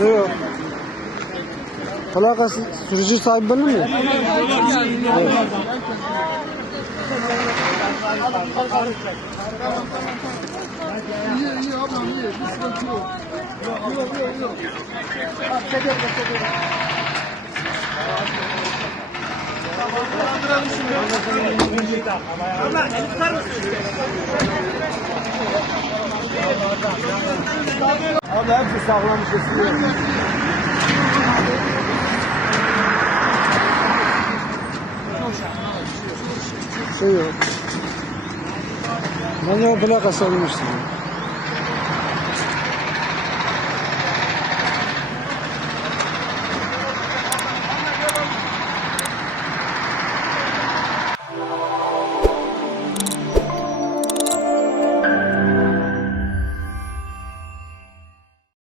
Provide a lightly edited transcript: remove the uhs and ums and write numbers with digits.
Yok. Plakası sürücü sahibi belli mi? Evet. İyi ablam iyi. Bir sıkıntı yok. Yok. Abi hepsi sağlamış istiyor. Şey yok. Bence o plakası olmuştu.